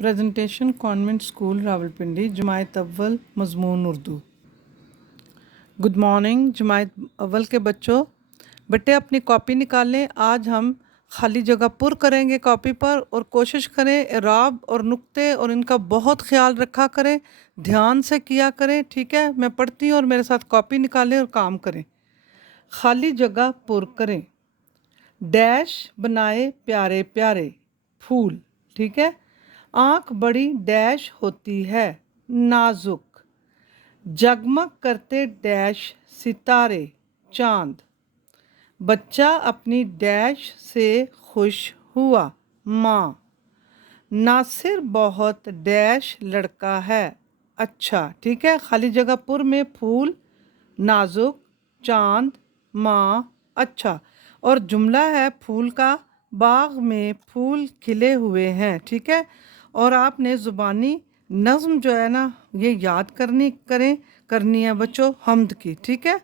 Presentation convent school Rawalpindi जमायत अव्वल मजमून Urdu. Good morning जमायत अव्वल के बच्चों। बेटे अपनी कॉपी निकालें। आज हम खाली जगह पुर करेंगे कॉपी पर और कोशिश करें इराब और नुक्ते और इनका बहुत ख्याल रखा करें, ध्यान से किया करें। ठीक है, मैं पढ़ती हूँ और मेरे साथ कॉपी निकालें और काम करें। खाली जगह पुर करें। डैश बनाए प्यारे प्यारे फूल। ठीक है। आँख बड़ी डैश होती है नाजुक। जगमग करते डैश सितारे चांद। बच्चा अपनी डैश से खुश हुआ माँ। नासिर बहुत डैश लड़का है अच्छा। ठीक है, खाली जगह पुर में फूल, नाजुक, चांद, माँ, अच्छा। और जुमला है फूल का, बाग में फूल खिले हुए हैं। ठीक है, और आपने ज़ुबानी नज़्म जो है ना ये याद करनी है बच्चों, हम्द की। ठीक है,